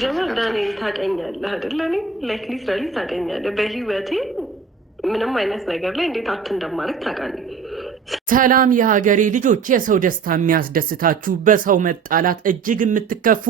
ሲጀመር ዳኔ ታውቀኛለህ አይደለ? እኔ ላይክ ሊትራሊ ታውቀኛለህ። በህይወቴ ምንም አይነት ነገር ላይ እንዴት አት እንደማለት ታውቃለህ። ሰላም የሀገሬ ልጆች፣ የሰው ደስታ የሚያስደስታችሁ በሰው መጣላት እጅግ የምትከፉ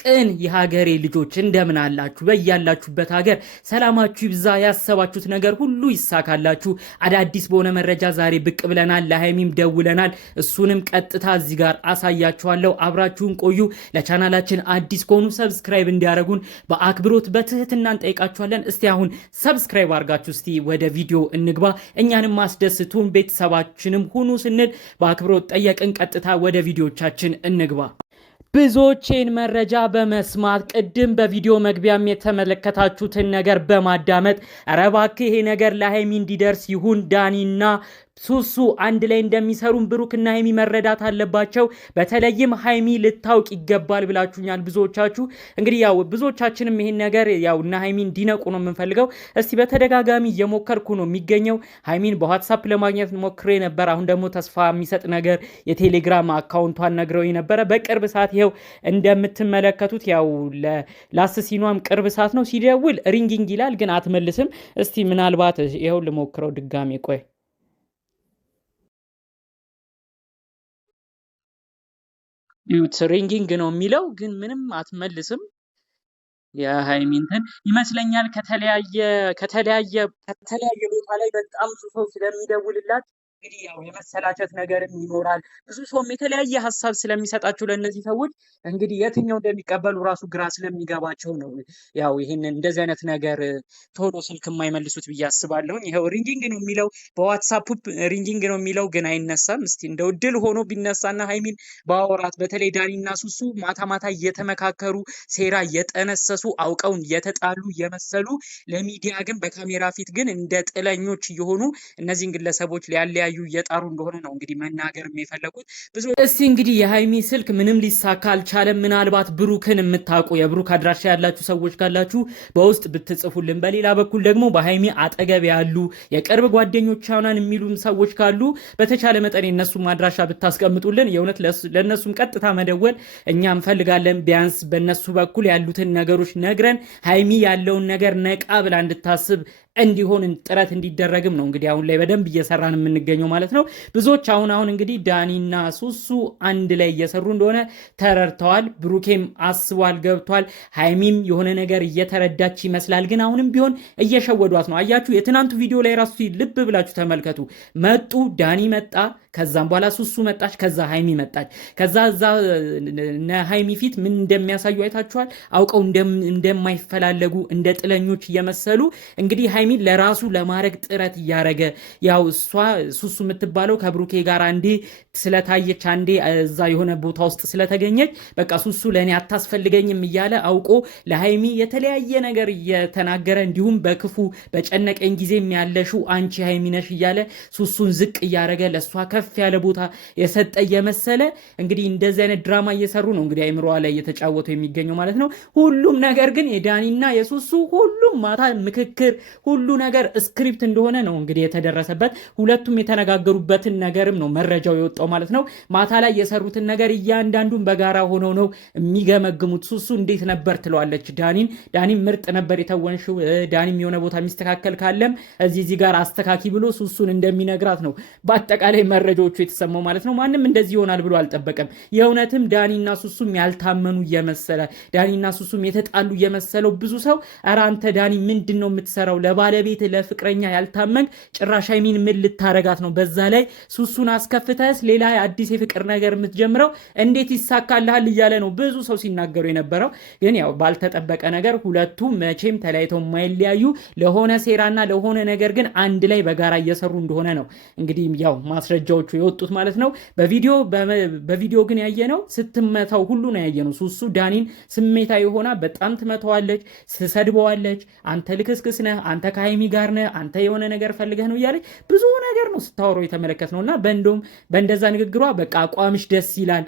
ቅን የሀገሬ ልጆች እንደምን አላችሁ? በያላችሁበት ሀገር ሰላማችሁ ይብዛ። ያሰባችሁት ነገር ሁሉ ይሳካላችሁ። አዳዲስ በሆነ መረጃ ዛሬ ብቅ ብለናል። ለሀይሚም ደውለናል። እሱንም ቀጥታ እዚህ ጋር አሳያችኋለሁ። አብራችሁን ቆዩ። ለቻናላችን አዲስ ከሆኑ ሰብስክራይብ እንዲያደርጉን በአክብሮት በትህትና እንጠይቃችኋለን። እስቲ አሁን ሰብስክራይብ አድርጋችሁ እስቲ ወደ ቪዲዮ እንግባ። እኛንም አስደስቱን፣ ቤተሰባችንም ሁኑ ስንል በአክብሮት ጠየቅን። ቀጥታ ወደ ቪዲዮቻችን እንግባ። ብዙዎችን መረጃ በመስማት ቅድም በቪዲዮ መግቢያም የተመለከታችሁትን ነገር በማዳመጥ ኧረ እባክህ ይሄ ነገር ለሀይሚ እንዲደርስ ይሁን፣ ዳኒና ሱሱ አንድ ላይ እንደሚሰሩን ብሩክና ሀይሚ መረዳት አለባቸው። በተለይም ሀይሚ ልታውቅ ይገባል ብላችሁኛል ብዙዎቻችሁ። እንግዲህ ያው ብዙዎቻችንም ይሄን ነገር ያው እና ሀይሚ እንዲነቁ ነው የምንፈልገው። እስቲ በተደጋጋሚ እየሞከርኩ ነው የሚገኘው። ሀይሚን በዋትሳፕ ለማግኘት ሞክሬ ነበር። አሁን ደግሞ ተስፋ የሚሰጥ ነገር የቴሌግራም አካውንቷን ነግረው ነበረ። በቅርብ ሰዓት ይኸው እንደምትመለከቱት ያው ላስ ሲኗም ቅርብ ሰዓት ነው። ሲደውል ሪንጊንግ ይላል ግን አትመልስም። እስቲ ምናልባት ይኸው ልሞክረው ድጋሜ። ቆይ ዩት ሪንጊንግ ነው የሚለው ግን ምንም አትመልስም። የሃይሚ እንትን ይመስለኛል ከተለያየ ቦታ ላይ በጣም ብዙ ሰው ስለሚደውልላት እንግዲህ ያው የመሰላቸት ነገርም ይኖራል። ብዙ ሰውም የተለያየ ሀሳብ ስለሚሰጣቸው ለእነዚህ ሰዎች እንግዲህ የትኛው እንደሚቀበሉ ራሱ ግራ ስለሚገባቸው ነው ያው ይህንን እንደዚህ አይነት ነገር ቶሎ ስልክ የማይመልሱት ብዬ አስባለሁ። ይኸው ሪንጊንግ ነው የሚለው በዋትሳፕ ሪንጊንግ ነው የሚለው ግን አይነሳም። እስቲ እንደው ድል ሆኖ ቢነሳና ሀይሚን ባወራት፣ በተለይ ዳኒና ሱሱ ማታ ማታ እየተመካከሩ ሴራ እየጠነሰሱ አውቀውን የተጣሉ እየመሰሉ ለሚዲያ ግን በካሜራ ፊት ግን እንደ ጥለኞች እየሆኑ እነዚህን ግለሰቦች ሊያለያዩ እየጣሩ እንደሆነ ነው እንግዲህ መናገር የፈለጉት ብዙ። እስቲ እንግዲህ የሃይሚ ስልክ ምንም ሊሳካ አልቻለም። ምናልባት ብሩክን የምታውቁ የብሩክ አድራሻ ያላችሁ ሰዎች ካላችሁ በውስጥ ብትጽፉልን፣ በሌላ በኩል ደግሞ በሃይሚ አጠገብ ያሉ የቅርብ ጓደኞች ሆናን የሚሉም ሰዎች ካሉ በተቻለ መጠን የነሱም አድራሻ ብታስቀምጡልን የእውነት ለነሱም ቀጥታ መደወል እኛ እንፈልጋለን። ቢያንስ በነሱ በኩል ያሉትን ነገሮች ነግረን ሃይሚ ያለውን ነገር ነቃ ብላ እንድታስብ እንዲሆን ጥረት እንዲደረግም ነው እንግዲህ አሁን ላይ በደንብ እየሰራን የምንገኘው ማለት ነው። ብዙዎች አሁን እንግዲህ ዳኒና ሱሱ አንድ ላይ እየሰሩ እንደሆነ ተረድተዋል። ብሩኬም አስቧል፣ ገብቷል። ሃይሚም የሆነ ነገር እየተረዳች ይመስላል። ግን አሁንም ቢሆን እየሸወዷት ነው። አያችሁ፣ የትናንቱ ቪዲዮ ላይ ራሱ ልብ ብላችሁ ተመልከቱ። መጡ፣ ዳኒ መጣ፣ ከዛም በኋላ ሱሱ መጣች፣ ከዛ ሃይሚ መጣች። ከዛ እዛ ሃይሚ ፊት ምን እንደሚያሳዩ አይታችኋል። አውቀው እንደማይፈላለጉ እንደ ጥለኞች እየመሰሉ እንግዲህ ሃይሚን ለራሱ ለማድረግ ጥረት እያደረገ ያው እሷ ሱሱ የምትባለው ከብሩኬ ጋር አንዴ ስለታየች አንዴ እዛ የሆነ ቦታ ውስጥ ስለተገኘች በቃ ሱሱ ለእኔ አታስፈልገኝም እያለ አውቆ ለሃይሚ የተለያየ ነገር እየተናገረ እንዲሁም በክፉ በጨነቀኝ ጊዜም ያለሽው አንቺ ሃይሚ ነሽ እያለ ሱሱን ዝቅ እያደረገ ለእሷ ከፍ ያለ ቦታ የሰጠ እየመሰለ እንግዲህ እንደዚህ አይነት ድራማ እየሰሩ ነው እንግዲህ አይምሮዋ ላይ እየተጫወቱ የሚገኘው ማለት ነው። ሁሉም ነገር ግን የዳኒና የሱሱ ሁሉም ማታ ምክክር ሁሉ ነገር ስክሪፕት እንደሆነ ነው እንግዲህ የተደረሰበት። ሁለቱም የተነጋገሩበትን ነገርም ነው መረጃው የወጣው ማለት ነው። ማታ ላይ የሰሩትን ነገር እያንዳንዱን በጋራ ሆነው ነው የሚገመግሙት። ሱሱ እንዴት ነበር ትለዋለች ዳኒም ምርጥ ነበር የተወንሽው፣ ዳኒም የሆነ ቦታ የሚስተካከል ካለም እዚህ ጋር አስተካኪ ብሎ ሱሱን እንደሚነግራት ነው በአጠቃላይ መረጃዎቹ የተሰማው ማለት ነው። ማንም እንደዚህ ይሆናል ብሎ አልጠበቀም። የእውነትም ዳኒና ሱሱም ያልታመኑ እየመሰለ ዳኒና ሱሱም የተጣሉ እየመሰለው ብዙ ሰው ኧረ አንተ ዳኒ ምንድን ነው የምትሰራው? ለባለቤት ለፍቅረኛ ያልታመንክ ጭራሽ ሃይሚን ምን ልታረጋት ነው? በዛ ላይ ሱሱን አስከፍተስ ሌላ አዲስ የፍቅር ነገር የምትጀምረው እንዴት ይሳካልሃል እያለ ነው ብዙ ሰው ሲናገሩ የነበረው። ግን ያው ባልተጠበቀ ነገር ሁለቱ መቼም ተለያይተው የማይለያዩ ለሆነ ሴራና ለሆነ ነገር ግን አንድ ላይ በጋራ እየሰሩ እንደሆነ ነው እንግዲህ ያው ማስረጃዎቹ የወጡት ማለት ነው። በቪዲዮ ግን ያየነው ስትመታው ሁሉ ነው ያየነው። ሱሱ ዳኒን ስሜታዊ ሆና በጣም ትመታዋለች፣ ትሰድበዋለች። አንተ ልክስክስ ነህ፣ አንተ ከሀይሚ ጋር ነህ፣ አንተ የሆነ ነገር ፈልገህ ነው እያለች ብዙ ነገር ነው ስታወሩ የተመለከት ነውና በእንደውም በእንደዛ ንግግሯ በቃ አቋምሽ ደስ ይላል፣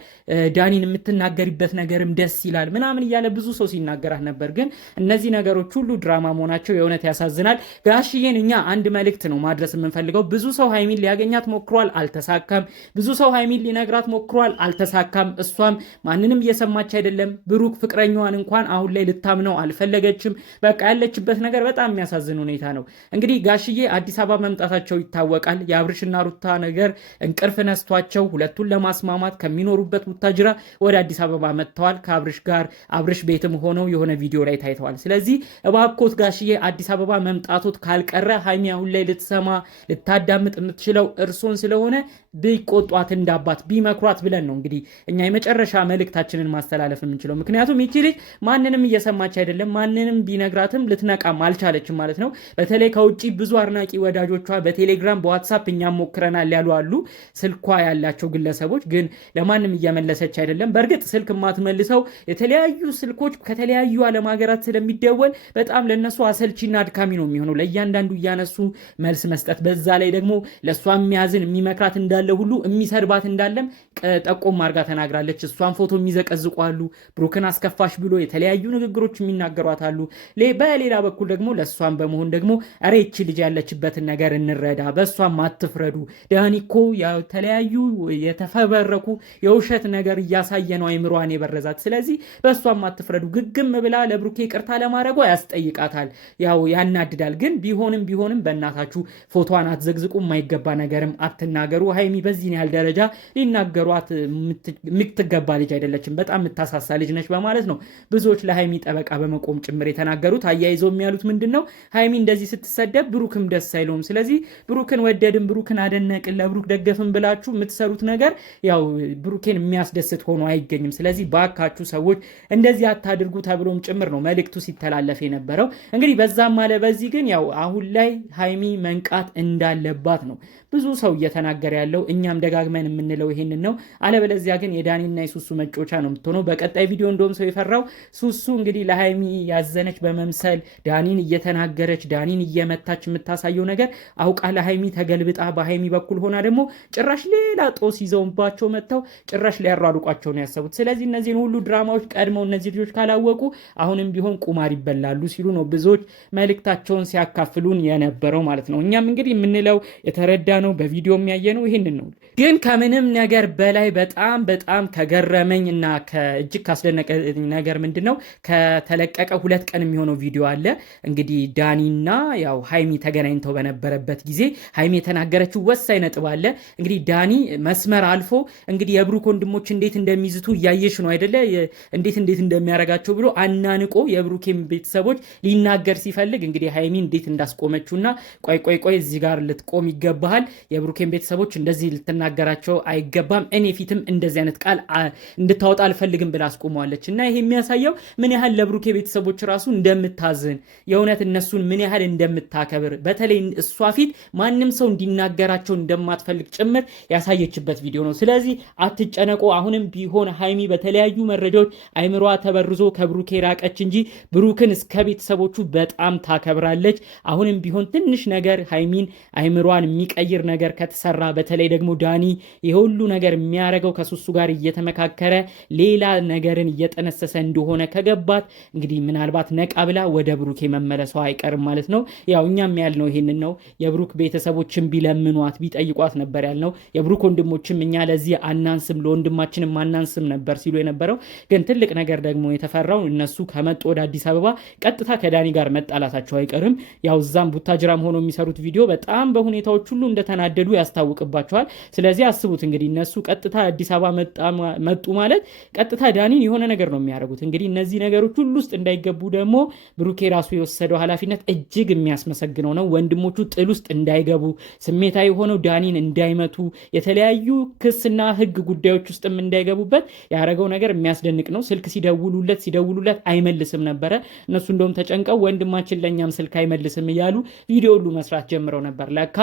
ዳኒን የምትናገሪበት ነገርም ደስ ይላል ምናምን እያለ ብዙ ሰው ሲናገራት ነበር። ግን እነዚህ ነገሮች ሁሉ ድራማ መሆናቸው የእውነት ያሳዝናል። ጋሽዬን እኛ አንድ መልእክት ነው ማድረስ የምንፈልገው። ብዙ ሰው ሀይሚን ሊያገኛት ሞክሯል፣ አልተሳካም። ብዙ ሰው ሀይሚን ሊነግራት ሞክሯል፣ አልተሳካም። እሷም ማንንም እየሰማች አይደለም። ብሩክ ፍቅረኛዋን እንኳን አሁን ላይ ልታምነው አልፈለገችም። በቃ ያለችበት ነገር በጣም የሚያሳዝን ሁኔታ ነው። እንግዲህ ጋሽዬ አዲስ አበባ መምጣታቸው ይታወቃል። የአብርሽና ሩታ ነገር እንቅልፍ ነስቷቸው ሁለቱን ለማስማማት ከሚኖሩበት ቡታጅራ ወደ አዲስ አበባ መጥተዋል። ከአብርሽ ጋር አብርሽ ቤትም ሆነው የሆነ ቪዲዮ ላይ ታይተዋል። ስለዚህ እባክዎት ጋሽዬ አዲስ አበባ መምጣቶት ካልቀረ ሀይሚ አሁን ላይ ልትሰማ ልታዳምጥ የምትችለው እርሶን ስለሆነ ቢቆጧት እንዳባት ቢመክሯት ብለን ነው እንግዲህ እኛ የመጨረሻ መልእክታችንን ማስተላለፍ የምንችለው። ምክንያቱም ይቺ ልጅ ማንንም እየሰማች አይደለም፣ ማንንም ቢነግራትም ልትነቃም አልቻለችም ማለት ነው። በተለይ ከውጭ ብዙ አድናቂ ወዳጆቿ በቴሌግራም በዋትሳፕ እኛም ሞክረናል ያሉ አሉ፣ ስልኳ ያላቸው ግለሰቦች ግን ለማንም እየመለሰች አይደለም። በእርግጥ ስልክ የማትመልሰው የተለያዩ ስልኮች ከተለያዩ ዓለም ሀገራት ስለሚደወል በጣም ለነሱ አሰልቺና አድካሚ ነው የሚሆነው ለእያንዳንዱ እያነሱ መልስ መስጠት። በዛ ላይ ደግሞ ለእሷ የሚያዝን የሚመክራት እንዳለ ሁሉ የሚሰድባት እንዳለም ጠቆም አድርጋ ተናግራለች። እሷን ፎቶ የሚዘቀዝቁ አሉ፣ ብሩክን አስከፋሽ ብሎ የተለያዩ ንግግሮች የሚናገሯት አሉ። በሌላ በኩል ደግሞ ለእሷን በመሆን ደግሞ ኧረ ይቺ ልጅ ያለችበትን ነገር እንረዳ፣ በእሷም አትፍረዱ። ዳኒ እኮ የተለያዩ የተፈበረኩ የውሸት ነገር እያሳየ ነው አይምሯን የበረዛት። ስለዚህ በእሷም አትፍረዱ። ግግም ብላ ለብሩኬ ይቅርታ ለማድረጓ ያስጠይቃታል፣ ያው ያናድዳል። ግን ቢሆንም በእናታችሁ ፎቶዋን አትዘግዝቁ፣ የማይገባ ነገርም አትናገሩ። ሀይሚ በዚህን ያህል ደረጃ ሊናገሯት የምትገባ ልጅ አይደለችም፣ በጣም የምታሳሳ ልጅ ነች በማለት ነው ብዙዎች ለሀይሚ ጠበቃ በመቆም ጭምር የተናገሩት። አያይዘው የሚያሉት ምንድን ነው፣ ሀይሚ እንደዚህ ስትሰደብ ብሩክም ደስ አይለውም። ስለዚህ ብሩክን ወደድን ብሩክን አደነቅን ለብሩክ ደገፍን ብላችሁ የምትሰሩት ነገር ያው ብሩኬን የሚያስደስት ሆኖ አይገኝም። ስለዚህ ባካችሁ ሰዎች እንደዚህ አታድርጉ ተብሎም ጭምር ነው መልእክቱ ሲተላለፍ የነበረው። እንግዲህ በዛም አለ በዚህ ግን ያው አሁን ላይ ሀይሚ መንቃት እንዳለባት ነው ብዙ ሰው እየተናገረ ያለው። እኛም ደጋግመን የምንለው ይሄንን ነው። አለበለዚያ ግን የዳኒና የሱሱ መጮቻ ነው የምትሆነው። በቀጣይ ቪዲዮ እንደውም ሰው የፈራው ሱሱ እንግዲህ ለሀይሚ ያዘነች በመምሰል ዳኒን እየተናገረች ዳኒን እየመታች የምታሳየው ነገር አውቃ ለሀይሚ ተገልብጣ በሀይሚ በኩል ሆና ደግሞ ጭራሽ ሌላ ጦስ ይዘውባቸው መጥተው ጭራሽ ሊያሯሩቋቸው ነው ያሰቡት። ስለዚህ እነዚህን ሁሉ ድራማዎች ቀድመው እነዚህ ልጆች ካላወቁ አሁንም ቢሆን ቁማር ይበላሉ ሲሉ ነው ብዙዎች መልእክታቸውን ሲያካፍሉን የነበረው ማለት ነው። እኛም እንግዲህ የምንለው የተረዳ ነው በቪዲዮ የሚያየ ነው ይህንን ነው። ግን ከምንም ነገር በላይ በጣም ከገረመኝ እና እጅግ ካስደነቀኝ ነገር ምንድን ነው ከተለቀቀ 2 ቀን የሚሆነው ቪዲዮ አለ። እንግዲህ ዳኒና ያው ሀይሚ ተገናኝተው በነበረበት ጊዜ ሀይሚ የተናገረችው ወሳኝ ነጥብ አለ። እንግዲህ ዳኒ መስመር አልፎ እንግዲህ የብሩክ ወንድሞች እንዴት እንደሚዝቱ እያየሽ ነው አይደለ፣ እንዴት እንደሚያረጋቸው ብሎ አናንቆ የብሩኬን ቤተሰቦች ሊናገር ሲፈልግ እንግዲህ ሀይሚ እንዴት እንዳስቆመችውና ቆይ እዚህ ጋር ልትቆም ይገባሃል፣ የብሩኬን ቤተሰቦች እንደዚህ ልትናገራቸው አይገባም፣ እኔ ፊትም እንደዚህ አይነት ቃል እንድታወጣ አልፈልግም ብላ አስቆመዋለች። እና ይሄ የሚያሳየው ምን ያህል ለብሩኬ ቤተሰቦች ራሱ እንደምታዝን የእውነት እነሱን ምን ያህል እንደምታከብር በተለይ እሷ ፊት ማንም ሰው እንዲናገራቸው እንደማትፈልግ ጭምር ያሳየችበት ቪዲዮ ነው። ስለዚህ አትጨነቁ። አሁንም ቢሆን ሀይሚ በተለያዩ መረጃዎች አይምሯ ተበርዞ ከብሩኬ ራቀች እንጂ ብሩክን እስከ ቤተሰቦቹ በጣም ታከብራለች። አሁንም ቢሆን ትንሽ ነገር ሀይሚን አይምሯን የሚቀይር ነገር ከተሰራ በተለይ ደግሞ ዳኒ የሁሉ ነገር የሚያደርገው ከሱሱ ጋር እየተመካከረ ሌላ ነገርን እየጠነሰሰ እንደሆነ ከገባት እንግዲህ ምናልባት ነቃ ብላ ወደ ብሩክ መመለሷ አይቀርም ማለት ነው። ያው እኛም ያልነው ይሄንን ነው። የብሩክ ቤተሰቦችን ቢለምኗት ቢጠይቋት ነበር ያልነው። የብሩክ ወንድሞችም እኛ ለዚህ አናንስም ለወንድማችንም አናንስም ነበር ሲሉ የነበረው። ግን ትልቅ ነገር ደግሞ የተፈራው እነሱ ከመጡ ወደ አዲስ አበባ ቀጥታ ከዳኒ ጋር መጣላታቸው አይቀርም። ያው እዛም ቡታጅራም ሆኖ የሚሰሩት ቪዲዮ በጣም በሁኔታዎች ሁሉ እንደተናደዱ ያስታውቅባቸዋል። ስለዚህ አስቡት እንግዲህ እነሱ ቀጥታ አዲስ አበባ መጡ ማለት ቀጥታ ዳኒን የሆነ ነገር ነው የሚያደርጉት። እንግዲህ እነዚህ ነገሮች ሁሉ ውስጥ እንዳይገቡ ደግሞ ብሩኬ ራሱ የወሰደው ኃላፊነት እጅግ የሚያስመሰግነው ነው። ወንድሞቹ ጥል ውስጥ እንዳይገቡ፣ ስሜታዊ ሆነው ዳኒን እንዳይመቱ፣ የተለያዩ ክስና ሕግ ጉዳዮች ውስጥም እንዳይገቡበት ያደረገው ነገር የሚያስደንቅ ነው። ስልክ ሲደውሉለት አይመልስም ነበረ። እነሱ እንደውም ተጨንቀው ወንድማችን ለእኛም ስልክ አይመልስም እያሉ ቪዲዮ ሁሉ መስራት ጀምረው ነበር። ለካ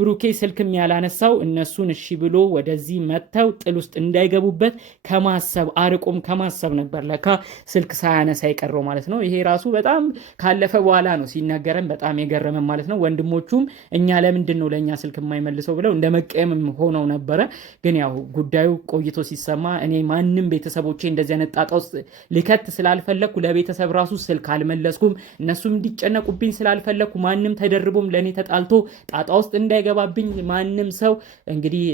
ብሩኬ ስልክም ያላነሳው እነሱን እሺ ብሎ ወደዚህ መጥተው ጥል ውስጥ እንዳይገቡበት ከማሰብ አርቆም ከማሰብ ነበር ለካ ስልክ ሳያነሳ የቀረው ማለት ነው። ይሄ ራሱ በጣም ካለፈ በኋላ ነው ሲናገረን በጣም የገረመን ማለት ነው። ወንድሞቹም እኛ ለምንድን ነው ለእኛ ስልክ የማይመልሰው ብለው እንደ መቀየምም ሆነው ነበረ። ግን ያው ጉዳዩ ቆይቶ ሲሰማ እኔ ማንም ቤተሰቦቼ እንደዚህ አይነት ጣጣ ውስጥ ልከት ስላልፈለግኩ ለቤተሰብ ራሱ ስልክ አልመለስኩም። እነሱም እንዲጨነቁብኝ ስላልፈለግኩ ማንም ተደርቦም ለእኔ ተጣልቶ ጣጣ ውስጥ እንዳይገባብኝ ማንም ሰው እንግዲህ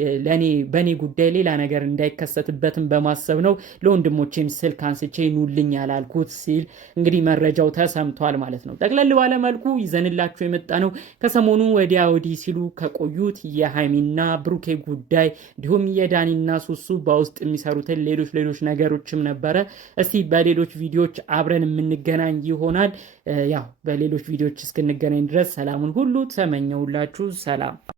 በእኔ ጉዳይ ሌላ ነገር እንዳይከሰትበትም በማሰብ ነው ለወንድሞቼም ስልክ አንስቼ ኑልኝ ያላልኩት ሲል እንግዲህ መረጃው ተሰምቷል ማለት ነው። ጠቅለል ባለ መልኩ ይዘንላችሁ የመጣ ነው ከሰሞኑ ወዲያ ወዲህ ሲሉ ከቆዩት የሃይሚና ብሩኬ ጉዳይ እንዲሁም የዳኒና ሱሱ በውስጥ የሚሰሩትን ሌሎች ነገሮችም ነበረ። እስቲ በሌሎች ቪዲዮዎች አብረን የምንገናኝ ይሆናል። ያው በሌሎች ቪዲዮዎች እስክንገናኝ ድረስ ሰላሙን ሁሉ ተመኘውላችሁ። ሰላም